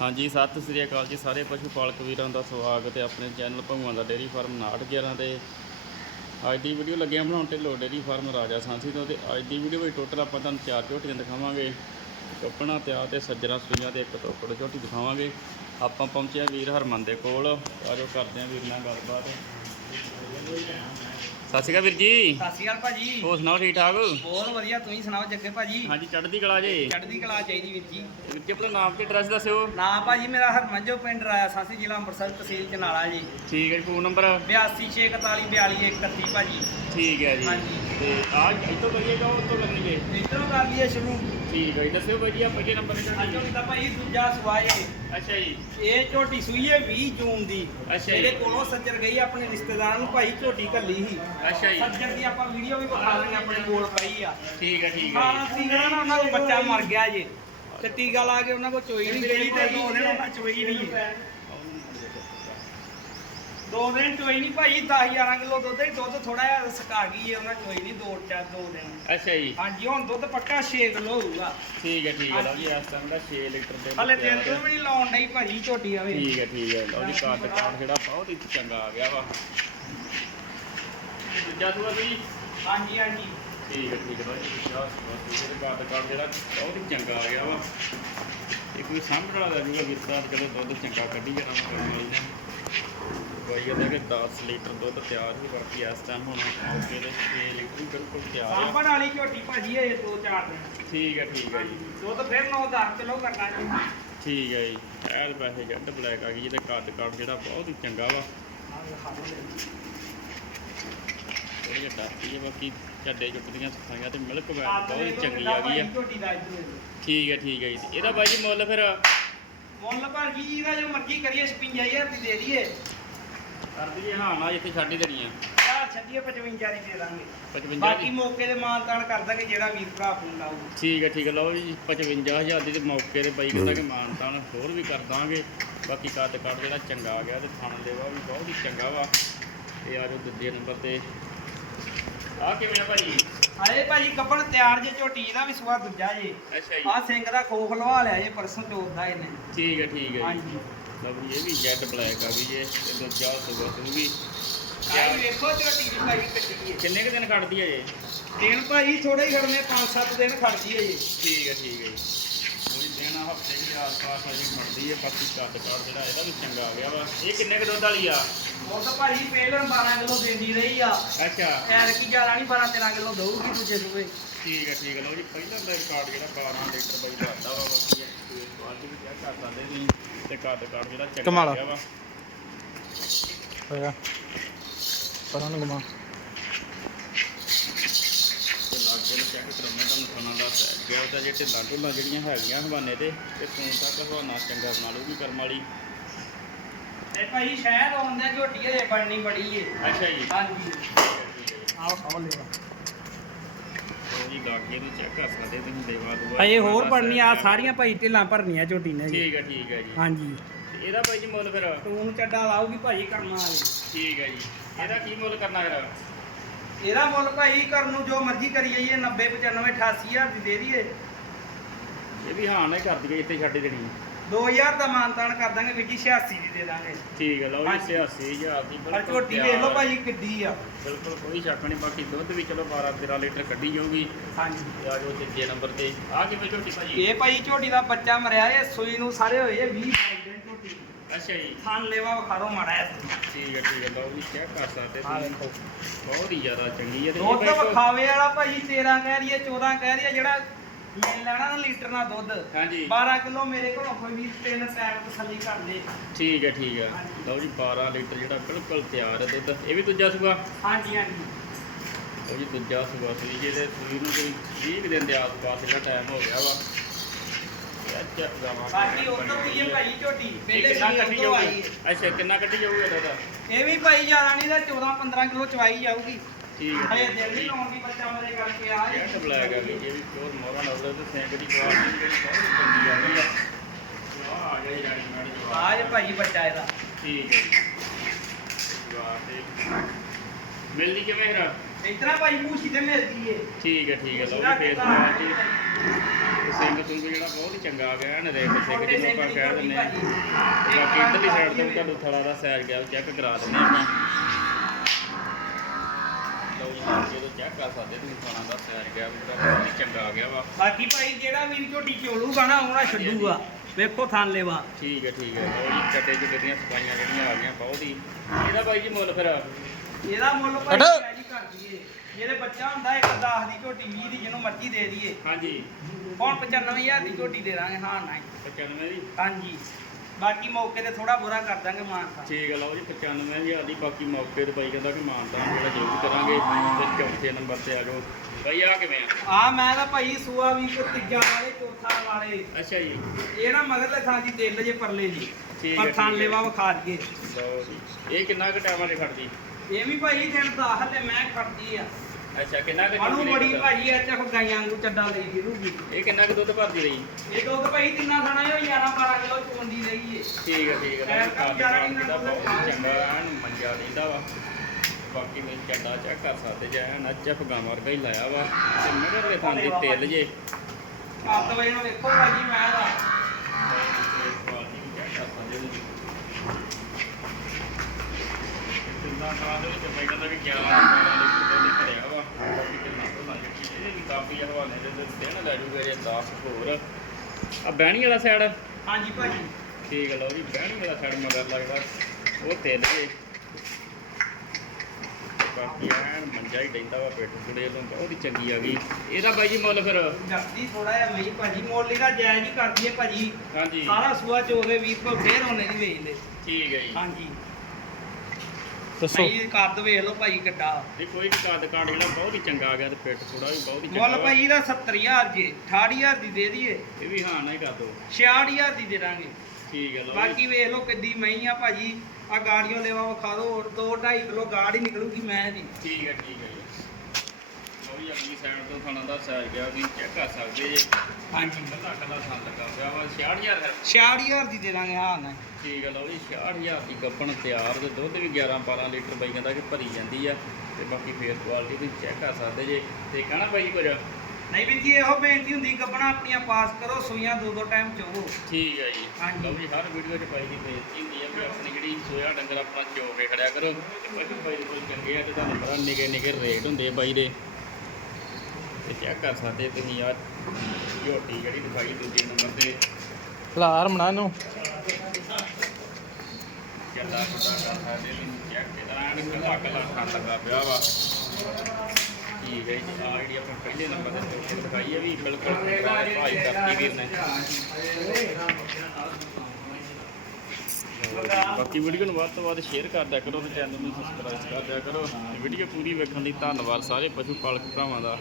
ਹਾਂਜੀ, ਸਤਿ ਸ੍ਰੀ ਅਕਾਲ ਜੀ ਸਾਰੇ ਪਸ਼ੂ ਪਾਲਕ ਵੀਰਾਂ ਦਾ ਸਵਾਗਤ ਹੈ ਆਪਣੇ ਚੈਨਲ ਭਗਵਾਨ ਦਾ ਡੇਅਰੀ ਫਾਰਮ 911 ਤੇ। ਅੱਜ ਦੀ ਵੀਡੀਓ ਲੱਗਿਆ ਬਣਾਉਣ ਢਿੱਲੋਂ ਡੇਅਰੀ ਫਾਰਮ ਰਾਜਾ ਸਾਂਸੀ ਤੋਂ ਤੇ ਅੱਜ ਦੀ ਵੀਡੀਓ ਵਿੱਚ ਟੋਟਲ ਆਪਾਂ ਤੁਹਾਨੂੰ ਚਾਰ ਝੋਟੀਆਂ ਦਿਖਾਵਾਂਗੇ। ਕੱਪਣਾ ਤੇ ਆ ਤੇ ਸੱਜਣਾ, ਸੂਈਆਂ ਤੇ ਇੱਕ ਟੋਕੜ ਝੋਟੀ ਦਿਖਾਵਾਂਗੇ। ਆਪਾਂ ਪਹੁੰਚਿਆ ਵੀਰ ਹਰਮਨ ਦੇ ਕੋਲ। ਆਜੋ ਕਰਦੇ ਆ ਵੀਰ ਨਾਲ ਗੱਲਬਾਤ। ਸਤਿ ਸ਼੍ਰੀ ਅਕਾਲ ਵੀਰ ਜੀ। ਸਤਿ ਸ਼੍ਰੀ ਅਕਾਲ ਭਾਜੀ। ਹੋਰ ਸੁਣਾਓ ਠੀਕ ਠਾਕ? ਬਹੁਤ ਵਧੀਆ ਤੁਸੀਂ ਸੁਣਾਓ ਜੱਗੇ ਭਾਜੀ? ਹਾਂਜੀ ਚੜ੍ਹਦੀ ਕਲਾ ਜੀ। ਚੜ੍ਹਦੀ ਕਲਾ ਚਾਹੀਦੀ ਵੀਰ ਜੀ। ਵੀਰ ਜੀ ਆਪਣਾ ਨਾਮ ਤੇ ਐਡਰੈਸ ਦੱਸਿਓ। ਨਾ ਭਾਜੀ ਮੇਰਾ ਹਰਮਨਜੋ ਪਿੰਡ ਰਾਇਆ ਸਾਸੀ ਜ਼ਿਲ੍ਹਾ ਅੰਮ੍ਰਿਤਸਰ ਤਹਿਸੀਲ ਚਨਾਲਾ ਜੀ। ਠੀਕ ਹੈ ਜੀ ਫੋਨ ਨੰਬਰ 8264422131 ਭਾਜੀ। ਠੀਕ ਹੈ ਜੀ। ਹਾਂਜੀ। ਤੇ ਆ ਇੱਥੋਂ ਕਰੀਏਗਾ ਉਹ ਤੋਂ ਕਰਨਗੇ ਇਧਰੋਂ ਕਰ ਲਈਏ ਸ਼ੁਰੂ। ਠੀਕ ਹੈ ਜੀ ਦੱਸਿਓ ਭਾਈ ਜੀ ਆ ਪਹਿਲੇ ਨੰਬਰ ਤੇ ਤਾਂ ਭਾਈ ਦੂਜਾ ਸਵਾਏ ਅੱਛਾ ਜੀ। ਇਹ ਝੋਟੀ ਸੂਈ ਹੈ 20 ਜੂਨ ਦੀ। ਅੱਛਾ ਜੀ। ਇਹਦੇ ਕੋਲੋਂ ਸੱਜਰ ਗਈ ਆਪਣੇ ਰਿਸ਼ਤੇਦਾਰਾਂ ਨੂੰ ਭਾਈ ਝੋਟੀ ਘੱਲੀ ਸੀ। ਅੱਛਾ ਜੀ। ਸੱਜਰ ਦੀ ਆਪਾਂ ਵੀਡੀਓ ਵੀ ਵਿਖਾ ਦਾਂਗੇ ਆਪਣੇ ਕੋਲ ਪਈ ਆ। ਠੀਕ ਹੈ ਠੀਕ ਹੈ ਖਾਣਾ ਸੀਗਾ ਨਾ ਉਹਨਾਂ ਦਾ ਬੱਚਾ ਮਰ ਗਿਆ ਜੇ। ਤੇ ਟੀਕਾ ਲਾ ਕੇ ਉਹਨਾਂ ਕੋਲ ਚੋਈ ਨਹੀਂ ਗਈ। ਤੇ ਦੋ ਦਿਨ ਉਹਨਾਂ ਚੋਈ ਨਹੀਂ ਹੈ। ਦੋ ਦਿਨ ਚੋਈ ਨਹੀਂ ਭਾਈ 10 11 ਕਿਲੋ ਦੁੱਧ ਹੀ ਦੁੱਧ ਥੋੜਾ ਜਿਹਾ ਸਕਾ ਗਈ ਹੈ ਉਹਨਾਂ ਚੋਈ ਨਹੀਂ ਦੋ ਚਾਰ ਦੋ ਦਿਨ। ਅੱਛਾ ਜੀ। ਹਾਂਜੀ ਹੁਣ ਦੁੱਧ ਪੱਕਾ 6 ਕਿਲੋ ਹੋਊਗਾ। ਠੀਕ ਹੈ ਠੀਕ ਹੈ ਲਓ ਜੀ ਇਸ ਟਾਈਮ ਦਾ 6 ਲੀਟਰ ਦੇ ਹਲੇ ਦਿਨ ਤੋਂ। ਵੀ ਨਹੀਂ ਲਾਉਣ ਡਈ ਭਾਜੀ ਝੋਟੀ ਆਵੇ। ਠੀਕ ਹੈ ਠੀਕ ਹੈ। ਲਓ ਜੀ ਕਾਰਡ ਕਾਰਡ ਜਿਹੜਾ ਬਹੁਤ ਹੀ ਚੰਗਾ ਆ ਗਿਆ ਵਾ। ਦੂਜਾ ਸੂਆ ਜੀ ਹਾਂਜੀ ਹਾਂਜੀ। ਠੀਕ ਹੈ ਠੀਕ ਹੈ ਲਓ ਜੀ ਦੂਜਾ ਸੂਆ ਸੂਆ ਦੇ ਕਾਰਡ ਕਾਰਡ ਜਿਹੜਾ ਬਹੁਤ ਹੀ ਚੰਗਾ ਆ ਗਿਆ ਵਾ। ਇਹ ਕੋਈ ਸਾਂਭਣ ਵਾਲਾ ਜੂਗਾ ਦਾ ਚਲੋ ਦੁੱਧ ਚੰਗਾ ਕੱਢੀ ਜਾਣਾ ਵਾ ਕਰਨ ਵਾਲੀ ਨੇ। ਬਾਈ ਇਹਦਾ ਕਿ 10 ਲੀਟਰ ਦੁੱਧ ਤਿਆਰ ਹੀ ਬਾਕੀ ਇਸ ਟਾਈਮ ਹੁਣ ਮੌਕੇ ਦੇ 6 ਲੀਟਰ ਵੀ ਬਿਲਕੁਲ ਤਿਆਰ ਆ। ਸਾਂਭਣ ਵਾਲੀ ਝੋਟੀ ਭਾਜੀ ਇਹ ਦੋ ਚਾਰ ਦਿਨ ਠੀਕ ਹੈ ਠੀਕ ਹੈ ਜੀ। ਦੁੱਧ ਫਿਰ 9 10 ਕਿਲੋ ਕਰਨਾ ਜੀ। ਠੀਕ ਹੈ ਜੀ। ਐਲ ਪੈਸੇ ਜੱਟ ਬਲੈਕ ਆ ਗਈ ਜਿਹਦੇ ਕੱਦ ਕੱਟ ਜਿਹੜਾ ਬਹੁਤ ਹੀ ਚੰਗਾ ਵਾ। ਥੋੜੀ ਜਿਹੀ ਡਰਦੀ ਹੈ ਬਾਕੀ ਝੱਡੇ ਚੁੱਟਦੀਆਂ ਸਫਾਈਆਂ ਤੇ ਮਿਲਕ ਵੈਟ ਬਹੁਤ ਚੰਗੀ ਆ ਗਈ ਆ। ਝੋਟੀ ਦਾ ਇੱਧਰ ਵੇਖੋ। ਠੀਕ ਹੈ ਠੀਕ ਹੈ ਜੀ। ਇਹਦਾ ਬਾਈ ਜੀ ਮੁੱਲ ਫਿਰ? ਮੁੱਲ ਭਾਜੀ ਇਹਦਾ ਜੋ ਮਰਜ਼ੀ ਕਰੀਏ 55000 ਦੀ ਦੇ ਦਈਏ। ਕਰ ਦਈਏ ਹਾਂ ਨਾ ਜਿੱਥੇ ਛੱਡ ਹੀ ਦੇਣੀ ਆ। ਯਾਰ ਛੱਡੀਏ 55 ਦੀ ਦੇ ਦਾਂਗੇ। 55 ਬਾਕੀ ਦੀ ਮੌਕੇ ਦੇ ਮਾਨਤਾਨ ਕਰ ਦਾਂਗੇ ਜਿਹੜਾ ਵੀਰ ਭਰਾ ਫੋਨ ਲਾਊ ਠੀਕ ਹੈ ਠੀਕ ਹੈ ਲਓ ਜੀ 55000 ਦੀ ਤੇ ਮੌਕੇ ਤੇ ਬਾਈ ਕਹਿੰਦਾ ਕਿ ਮਾਨਤਾਨ ਹੋਰ ਵੀ ਕਰ ਦਾਂਗੇ। ਬਾਕੀ ਕੱਦ ਕੱਟ ਜਿਹੜਾ ਚੰਗਾ ਆ ਗਿਆ ਤੇ ਖਾਣ ਦੇਵਾ ਵੀ ਬਹੁਤ ਹੀ ਚੰਗਾ ਵਾ। ਤੇ ਆ ਜੋ ਦੂਜੇ ਨੰਬਰ ਤੇ। ਆ ਕਿਵੇਂ ਆ ਭਾਈ? ਹਾਏ ਭਾਜੀ ਕੱਪੜ ਤਿਆਰ ਜੇ ਝੋਟੀ ਦਾ ਵੀ ਸਵਾਦ ਦੂਜਾ ਜੇ। ਅੱਛਾ ਜੀ। ਆ ਸਿੰਘ ਦਾ ਖੋਖ ਲਵਾ ਲਿਆ ਜੇ ਪਰਸੋਂ ਚੋਦਾ ਇਹਨੇ। ਠੀਕ ਹੈ ਠੀਕ ਹੈ ਜੀ। ਹਾਂਜੀ। ਲਓ ਜੀ ਇਹ ਵੀ ਜੈਟ ਬਲੈਕ ਆ ਗਈ ਜੇ ਤੇ ਦੂਜਾ ਸੁਬਾ ਤੂੰ ਵੀ। ਆਈ ਵੇਖੋ ਝੋਟੀ ਦੀ ਭਾਜੀ ਕੱਟੀ ਹੈ। ਕਿੰਨੇ ਕੁ ਦਿਨ ਕੱਢਦੀ ਹੈ ਜੇ? ਦਿਨ ਭਾਜੀ ਥੋੜੇ ਹੀ ਖੜਨੇ 5-7 ਦਿਨ ਖੜਦੀ ਹੈ ਜੀ। ਠੀਕ ਹੈ ਠੀਕ ਹੈ ਜੀ। ਕੋਈ ਦਿਨ ਹਫ਼ਤੇ ਦੇ ਆਸ-ਪਾਸ ਅਜੇ ਖੜਦੀ ਹੈ ਬਾਕੀ ਕੱਦ ਕਾੜ ਜਿਹੜਾ ਇਹਦਾ ਵੀ ਚੰਗਾ ਆ ਗਿਆ ਵਾ। ਇਹ ਕਿੰਨੇ ਕੁ ਦੁੱਧ ਵਾਲੀ ਆ? ਤਾਂ ਭਾਜੀ ਪਹਿਲਾਂ 12 ਕਿਲੋ ਦਿੰਦੀ ਰਹੀ ਆ। ਅੱਛਾ। ਐਰ ਕੀ ਜ਼ਿਆਦਾ ਨਹੀਂ 12-13 ਕਿਲੋ ਦਊਗੀ ਦੂਜੇ ਸੂਏ ਠੀਕ ਹੈ ਠੀਕ ਹੈ ਲਓ ਜੀ ਪਹਿਲਾਂ ਦਾ ਰਿਕਾਰਡ ਜਿਹੜਾ 12 ਲੀਟਰ ਬਾਈ ਦੱਸਦਾ ਵਾ ਬਾਕੀ ਇਹ ਕੁਆਲਿਟੀ ਵੀ ਚੈੱਕ ਕਰ ਸਕਦੇ ਤੁਸੀਂ। ਤੇ ਕੱਦ ਕਾੜ ਜਿਹੜਾ ਚੰਗਾ ਕਮਾਲ ਆ। ਆ। ਗਿਆ ਵਾ। ਹੋਇਆ। ਪਰਾਂ ਨੂੰ ਘੁਮਾ ਤੇ ਲਾਗੇ ਨੂੰ ਚੈੱਕ ਕਰਾਉਣਾ ਤੁਹਾਨੂੰ ਸੁਣਾ ਦਾ ਗਿਆ ਤਾਂ ਜੇ ਢਿੱਲਾਂ ਢੁੱਲਾਂ ਜਿਹੜੀਆਂ ਹੈਗੀਆਂ ਹਵਾਨੇ ਤੇ ਤੇ ਫੋਨ ਤੱਕ ਹਵਾਨਾ ਚੰਗਾ ਬਣਾ ਲਊਗੀ ਕਰਮ ਵਾਲੀ। ਤੇ ਭਾਜੀ ਸ਼ਹਿਦ ਆਉਂਦਾ ਝੋਟੀ ਹਜੇ ਬਣਨੀ ਬੜੀ ਏ। ਅੱਛਾ ਜੀ। ਹਾਂਜੀ। ਆਹ ਖਾਓ ਲਓ। ਜੀ ਲਾਗੇ ਨੂੰ ਚੈੱਕ ਕਰ ਸਕਦੇ ਤੁਸੀਂ ਦੇਵਾ ਦੂਆ ਅਜੇ ਹੋਰ ਬਣਨੀ ਆ ਸਾਰੀਆਂ ਭਾਈ ਢਿੱਲਾਂ ਭਰਨੀਆਂ ਝੋਟੀ ਨੇ ਜੀ। ਠੀਕ ਹੈ ਠੀਕ ਹੈ ਜੀ। ਹਾਂਜੀ। ਇਹਦਾ ਬਾਈ ਜੀ ਮੁੱਲ ਫਿਰ? ਟੂਨ ਚੱਡਾ ਲਾਊਗੀ ਭਾਜੀ ਕਰਨਾ ਵਾਲੀ। ਠੀਕ ਹੈ ਜੀ। ਇਹਦਾ ਕੀ ਮੁੱਲ ਕਰਨਾ ਫਿਰ? ਇਹਦਾ ਮੁੱਲ ਭਾਈ ਕਰਨ ਨੂੰ ਜੋ ਮਰਜ਼ੀ ਕਰੀ ਜਾਈਏ 90 95 88000 ਦੀ ਦੇ ਦਈਏ। ਇਹ ਵੀ ਹਾਂ ਨਾ ਕਰ ਦਈਏ ਇੱਥੇ ਛੱਡ ਦੇਣੀ। 2000 ਦਾ ਮਾਨਤਾਨ ਕਰ ਦਾਂਗੇ ਵੀਰ ਜੀ 86 ਦੀ ਦੇ ਦਾਂਗੇ। ਠੀਕ ਹੈ ਲਓ ਜੀ ਹਾਂਜੀ। 86000 ਦੀ ਪਰ ਬਿਲਕੁਲ ਝੋਟੀ ਵੇਖ ਲਓ ਭਾਜੀ ਕਿੱਡੀ ਆ। ਬਿਲਕੁਲ ਕੋਈ ਸ਼ੱਕ ਨਹੀਂ ਬਾਕੀ ਦੁੱਧ ਵੀ ਚਲੋ 12 13 ਲੀਟਰ ਕੱਢੀ ਜਾਊਗੀ। ਹਾਂਜੀ। ਤੇ ਆ ਜੋ ਤੀਜੇ ਨੰਬਰ ਤੇ। ਆ ਕਿਵੇਂ ਝੋਟੀ ਭਾਜੀ? ਇਹ ਭਾਈ ਝੋਟੀ ਦਾ ਬੱਚਾ ਮਰਿਆ ਇਹ ਸੂਈ ਨੂੰ ਸਾਰੇ ਹੋਏ ਇਹ 20 ਦਿਨ ਝੋਟੀ ਅੱਛਾ ਜੀ। ਖਾਨ ਲੈਵਾ ਵਿਖਾਰੋ ਮਾੜਾ ਠੀਕ ਹੈ ਠੀਕ ਹੈ ਲਓ ਵੀ ਚੈੱਕ ਕਰ ਸਕਦੇ ਤੁਸੀਂ। ਬਹੁਤ ਹੀ ਜ਼ਿਆਦਾ ਚੰਗੀ ਹੈ। ਤੇ ਇਹ ਦੁੱਧ ਵਿਖਾਵੇ ਵਾਲਾ ਭਾਜੀ 13 ਕਹਿ ਰਹੀ ਹੈ 14 ਕਹਿ ਰਹੀ ਹੈ ਜਿਹੜਾ ਮਿਲ ਲੈਣਾ ਨਾ ਲੀਟਰ ਨਾਲ ਦੁੱਧ। ਹਾਂਜੀ। 12 ਕਿਲੋ ਮੇਰੇ ਕੋਲੋਂ ਕੋਈ ਵੀ ਤਿੰਨ ਟਾਈਮ ਤਸੱਲੀ ਕਰ ਦੇ। ਠੀਕ ਹੈ ਠੀਕ ਹੈ। ਲਓ ਜੀ 12 ਲੀਟਰ ਜਿਹੜਾ ਬਿਲਕੁਲ ਤਿਆਰ ਹੈ ਦੁੱਧ। ਇਹ ਵੀ ਦੂਜਾ ਸੂਆ? ਹਾਂਜੀ ਹਾਂਜੀ। ਉਹ ਜੀ ਦੂਜਾ ਸੂਆ ਸੀ ਜਿਹਦੇ ਸੂਈ ਨੂੰ ਕੋਈ 20 ਕੁ ਦਿਨ ਦੇ ਆਸ-ਪਾਸ ਜਿਹੜਾ ਟਾਈਮ ਹੋ ਗਿਆ ਵਾ। ਬਾਕੀ ਵੀ ਇਹ ਭਾਈ ਝੋਟੀ ਪਹਿਲੇ ਕਿੰਨਾ ਕੱਢੀ ਉਦੋਂ ਜਾਊਗੀ। ਅੱਛਾ ਕਿੰਨਾ ਕੱਢੀ ਜਾਊਗੀ ਇਹਦਾ? ਇਹ ਵੀ ਭਾਈ ਜ਼ਿਆਦਾ ਨਹੀਂ ਤਾਂ 14 15 ਕਿਲੋ ਚਵਾਈ ਜਾਊਗੀ। ਠੀਕ ਹੈ। ਹਜੇ ਦਿਲ ਨਹੀਂ ਲਾਉਣ ਦੀ ਬੱਚਾ ਮੇਰੇ ਕਰਕੇ ਆ ਇਹ ਤਾਂ ਬਲੈਕ ਆ ਗਈ ਇਹ ਵੀ ਪਿਓਰ ਮੋਰਾ ਨਵਲ ਤੇ ਸੈਂਕ ਦੀ ਕੁਆਲਿਟੀ ਜਿਹੜੀ ਬਹੁਤ ਚੰਗੀ ਆ ਗਈ ਆ ਆਹ ਆ ਗਿਆ ਜੀ ਰੈਡੀਮੇਡ ਜਵਾਬ ਆਜ ਭਾਜੀ ਬੱਚਾ ਇਹਦਾ। ਠੀਕ ਹੈ ਜਵਾਬ ਤੇ ਮਿਲਦੀ ਕਿਵੇਂ ਫਿਰ? ਇਤਨਾ ਭਾਈ ਮੂੰਹ ਸਿੱਧੇ ਮਿਲਦੀ ਏ। ਠੀਕ ਹੈ ਠੀਕ ਹੈ ਲਓ ਫੇਸ ਕੁਆਲਿਟੀ ਸਿੰਘ ਸਿੰਘ ਜਿਹੜਾ ਬਹੁਤ ਹੀ ਚੰਗਾ ਆ ਗਿਆ ਨਰੇਕ ਸਿੰਘ ਜਿਹਨੂੰ ਆਪਾਂ ਦੀ ਕਹਿ ਝੋਟੀ ਦਿੰਦੇ ਆ ਭਾਜੀ। ਬਾਕੀ ਇੱਧਰਲੀ ਸਾਈਡ ਤੋਂ ਵੀ ਤੁਹਾਨੂੰ ਥੜਾ ਦਾ ਸਾਈਜ਼ ਗਿਆ ਚੈੱਕ ਕਰਾ ਦਿੰਦੇ ਆਪਾਂ। ਲਓ ਜੀ ਜਦੋਂ ਚੈੱਕ ਕਰ ਸਕਦੇ ਤੁਸੀਂ ਥਣਾ ਦਾ ਸਾਈਜ਼ ਗਿਆ ਵੀ ਜਿਹੜਾ ਬਹੁਤ ਹੀ ਚੰਗਾ ਆ ਗਿਆ ਵਾ ਬਾਕੀ ਭਾਈ ਜਿਹੜਾ ਵੀ ਝੋਟੀ ਚੋਲੂਗਾ ਨਾ ਉਹਨਾਂ ਛੱਡੂਗਾ। ਵੇਖੋ ਥਾਨ ਲੈਵਾ। ਠੀਕ ਹੈ ਠੀਕ ਹੈ। ਲਓ ਜੀ ਕੱਟੇ ਚ ਕਿਤੀਆਂ ਸਫਾਈਆਂ ਜਿਹੜੀਆਂ ਆ ਗਈਆਂ ਬਹੁਤ ਹੀ। ਇਹਦਾ ਬਾਈ ਜੀ ਮੁੱਲ ਫਿਰ? ਇਹਦਾ ਮੁੱਲ ਭਾਈ ਅੱਠ। ਜੀ ਕਰ ਦਈਏ। ਜਿਹੜੇ ਬੱਚਾ ਹੁੰਦਾ ਇੱਕ 10 ਦੀ ਝੋਟੀ 20 ਦੀ ਜਿਹਨੂੰ ਮਰਜ਼ੀ ਦੇ ਦਈਏ। ਹਾਂਜੀ। ਹੁਣ 95000 ਦੀ ਝੋਟੀ ਦੇ ਦਾਂਗੇ ਹਾਂ ਨਾ 95 ਦੀ? ਹਾਂਜੀ। ਬਾਕੀ ਮੌਕੇ ਤੇ ਥੋੜਾ ਬੁਰਾ ਕਰ ਦਾਂਗੇ ਮਾਨ ਸਾਹਿਬ ਠੀਕ ਹੈ ਲਓ ਜੀ 95000 ਦੀ ਬਾਕੀ ਮੌਕੇ ਤੇ ਬਾਈ ਕਹਿੰਦਾ ਕਿ ਮਾਨਤਾਨ ਜਿਹੜਾ ਜ਼ਰੂਰ ਕਰਾਂਗੇ। ਚੌਥੇ ਨੰਬਰ ਤੇ ਆ ਜਾਓ। ਬਾਈ ਆ ਕਿਵੇਂ ਆ? ਆ ਮੈਂ ਤਾਂ ਭਾਈ ਸੂਆ ਵੀ ਕੋ ਤੀਜਾ ਵਾਲੇ ਚੌਥਾ ਵਾਲੇ। ਅੱਛਾ ਜੀ। ਇਹ ਨਾ ਮਗਰਲੇ ਥਾਂ ਦੀ ਦਿਲ ਜੇ ਪਰਲੇ ਜੀ। ਠੀਕ ਹੈ, ਪਰ ਥਾਂ। ਲੈਵਾ ਵਿਖਾ ਦਈਏ। ਲਓ ਜੀ। ਇਹ ਕਿੰਨਾ ਕੁ ਟਾਈਮ ਦੇ ਖੜਦੀ ਇਹ ਵੀ ਭਾਈ ਦਿਨ ਦਾਖਲ ਤੇ ਮੈਂ ਖੜਦੀ ਆ। ਅੱਛਾ ਕਿੰਨਾ ਕੁ ਦੁੱਧ ਬੜੀ? ਭਾਈ ਐ ਚੱਕ ਗਾਈਆਂ ਨੂੰ ਚੱਡਾ ਲਈ ਫਿਰੂਗੀ। ਇਹ ਕਿੰਨਾ ਕੁ ਦੁੱਧ ਭਰਦੀ ਰਹੀ? ਇਹ ਦੁੱਧ ਭਾਈ ਤਿੰਨਾਂ ਖਾਣਾ ਜੋ 11 12 ਕਿਲੋ ਚੋਂਦੀ ਰਹੀ ਏ। ਠੀਕ ਹੈ ਠੀਕ ਹੈ ਬਹੁਤ ਚੰਗਾ ਐਨ ਮੰਜਾ ਰਹਿੰਦਾ ਵਾ। ਬਾਕੀ ਮੈਂ ਚੱਡਾ ਚੈੱਕ ਕਰ ਸਕਦੇ ਜੇ ਐਨ ਚੱਪ ਗਾਂ ਵਰਗਾ ਹੀ ਲਾਇਆ ਵਾ। ਤੇ ਮਗਰਲੇ ਥਾਂ ਦੀ ਤੇਲ ਜੇ। ਕੱਦ ਵਜੇ ਨੂੰ ਵੇਖੋ ਭਾਜੀ ਮੈਂ ਦਾ ਕਿੰਨਾ ਖਾਦ ਦੇ ਵਿੱਚ ਮੈਂ ਕਹਿੰਦਾ ਕਿ 11 ਲੀਟਰ ਦੁੱਧ ਭਰਿਆ ਵਾ। ਬਾਕੀ ਕਿੰਨਾ ਭਰਨਾ ਜਿਹੜੀ ਇਹਦੇ ਵੀ ਕਾਫੀ ਆ ਹਵਾਲੇ ਦੇ ਦੁੱਧ ਦੇਣ ਲੈ ਜੂਗਾ ਜੇ 10 ਹੋਰ। ਆ ਬਹਿਣੀ ਵਾਲਾ ਸਾਈਡ ਹਾਂਜੀ ਭਾਜੀ। ਠੀਕ ਹੈ ਲਓ ਜੀ ਬਹਿਣੀ ਵਾਲਾ ਸਾਈਡ ਮਗਰ ਲੱਗਦਾ। ਉਹ ਤੇਲ ਜੇ। ਬਾਕੀ ਐਨ ਮੰਜਾ ਹੀ ਡੈਂਦਾ ਵਾ ਪਿੱਠ ਸੁੜੇ ਤੋਂ ਬਹੁਤ ਹੀ ਚੰਗੀ ਆ ਗਈ। ਇਹਦਾ ਬਾਈ ਜੀ ਮੁੱਲ ਫਿਰ? ਜੱਤੀ ਥੋੜਾ ਜਿਹਾ ਮਈ ਭਾਜੀ ਮੋਲੀ ਦਾ ਜਾਇਜ਼ ਹੀ ਕਰ ਦਈਏ ਭਾਜੀ। ਹਾਂਜੀ। ਸਾਰਾ ਸੂਆ ਚੋਗੇ 20 ਕੋਲ ਫੇਰ ਹੋਣੇ ਦੀ ਵੇਚ ਲੈ ਠੀਕ ਹੈ ਜੀ। ਹਾਂਜੀ। ਦੱਸੋ। ਭਾਈ ਕੱਦ ਵੇਖ ਲਓ ਭਾਈ ਕਿੱਡਾ। ਇਹ ਕੋਈ ਵੀ ਕਾਦ ਕਾਂਡ ਜਿਹੜਾ ਬਹੁਤ ਹੀ ਚੰਗਾ ਆ ਗਿਆ ਤੇ ਪਿੱਠ ਥੋੜਾ ਵੀ ਬਹੁਤ ਹੀ ਚੰਗਾ ਮੁੱਲ। ਭਾਈ ਦਾ 70000 ਜੇ 68000 ਦੀ ਦੇ ਦਈਏ। ਇਹ ਵੀ ਹਾਂ ਨਾ ਹੀ ਕਰ ਦੋ। 66000 ਦੀ ਦੇ ਦਾਂਗੇ। ਠੀਕ ਹੈ ਲਓ ਬਾਕੀ ਵੇਖ ਲਓ ਕਿੱਡੀ ਮਈ ਆ ਭਾਜੀ। ਆ ਗਾੜੀਆਂ ਲੈਵਾ ਵਿਖਾ ਦਿਓ 2 2.5 ਕਿਲੋ ਗਾੜ ਹੀ ਨਿਕਲੂਗੀ ਮੈਂ ਦੀ ਠੀਕ ਹੈ ਠੀਕ ਹੈ ਜੀ। ਅਗਲੀ ਸਾਈਡ ਤੋਂ ਥਾਣਾ ਦਾ ਸਾਈਜ਼ ਗਿਆ ਵੀ ਚੈੱਕ ਕਰ ਸਕਦੇ ਜੇ। ਹਾਂਜੀ। ਕੱਲਾ ਕੱਲਾ ਥਾਂ ਲੱਗਾ ਹੋਇਆ ਵਾ 66000 ਹੈ। 66000 ਦੀ ਦੇ ਦਾਂਗੇ ਹਾਂ ਨਾ ਠੀਕ ਹੈ ਲਓ ਜੀ 66000 ਦੀ ਗੱਪਣ ਤਿਆਰ ਤੇ ਦੁੱਧ ਵੀ 11 12 ਲੀਟਰ ਬਾਈ ਕਹਿੰਦਾ ਕਿ ਭਰੀ ਜਾਂਦੀ ਆ। ਤੇ ਬਾਕੀ ਫੇਰ ਕੁਆਲਿਟੀ ਤੁਸੀਂ ਚੈੱਕ ਕਰ ਸਕਦੇ ਜੇ। ਤੇ ਕਹਣਾ ਬਾਈ ਕੁਝ? ਨਹੀਂ ਵੀ ਜੀ ਇਹੋ ਬੇਨਤੀ ਹੁੰਦੀ ਗੱਬਣਾ ਆਪਣੀਆਂ ਪਾਸ ਕਰੋ ਸੂਈਆਂ ਦੋ ਦੋ ਟਾਈਮ ਚੋਵੋ। ਠੀਕ ਹੈ ਜੀ। ਹਾਂਜੀ। ਲਓ ਜੀ ਹਰ ਵੀਡੀਓ 'ਚ ਬਾਈ ਦੀ ਬੇਇੱਜ਼ਤੀ ਹੁੰਦੀ ਹੈ ਵੀ ਆਪਣੀ ਜਿਹੜੀ ਸੋਇਆ ਡੰਗਰ ਆਪਣਾ ਚੋ ਕੇ ਖੜਿਆ ਕਰੋ। ਤੇ ਪਸ਼ੂ ਬਾਈ ਦੇ ਕੋਲ ਚੰਗੇ ਆ ਤੇ ਤੁਹਾਨੂੰ ਪਤਾ ਨਿਗੇ ਨਿਗੇ ਰੇਟ ਹੁੰਦੇ ਆ ਬਾਈ ਦੇ। ਤੇ ਚੈੱਕ ਕਰ ਸਕਦੇ ਤੁਸੀਂ ਆ ਝੋਟੀ ਜਿਹੜੀ ਦਿਖਾਈ ਦੂਜੇ ਨੰਬਰ ਤੇ। ਲਾਰ ਮਣਾ ਨੂੰ ਚੱਲਾ ਕੁੱਤਾ ਕਰ ਸਕਦੇ ਤੁਸੀਂ ਚੈੱਕ ਕਿਦਾਂ ਕੱਲਾ ਕੱਲਾ ਖਾਣ ਲੱਗਾ ਪਿਆ ਵਾ। ਠੀਕ ਹੈ ਜੀ। ਆ ਜਿਹੜੀ ਆਪਾਂ ਪਹਿਲੇ ਨੰਬਰ ਤੇ ਦਿਖਾਈ ਹੈ ਵੀ ਬਿਲਕੁਲ ਭਾਈ ਕਰਤੀ ਵੀਰ ਨੇ। ਬਾਕੀ ਵੀਡੀਓ ਨੂੰ ਵੱਧ ਤੋਂ ਵੱਧ ਸ਼ੇਅਰ ਕਰ ਦਿਆ ਕਰੋ ਤੇ ਚੈਨਲ ਨੂੰ ਸਬਸਕ੍ਰਾਈਬ ਕਰ ਦਿਆ ਕਰੋ। ਵੀਡੀਓ ਪੂਰੀ ਵੇਖਣ ਲਈ ਧੰਨਵਾਦ ਸਾਰੇ ਪਸ਼ੂ ਪਾਲਕ ਭਰਾਵਾਂ ਦਾ।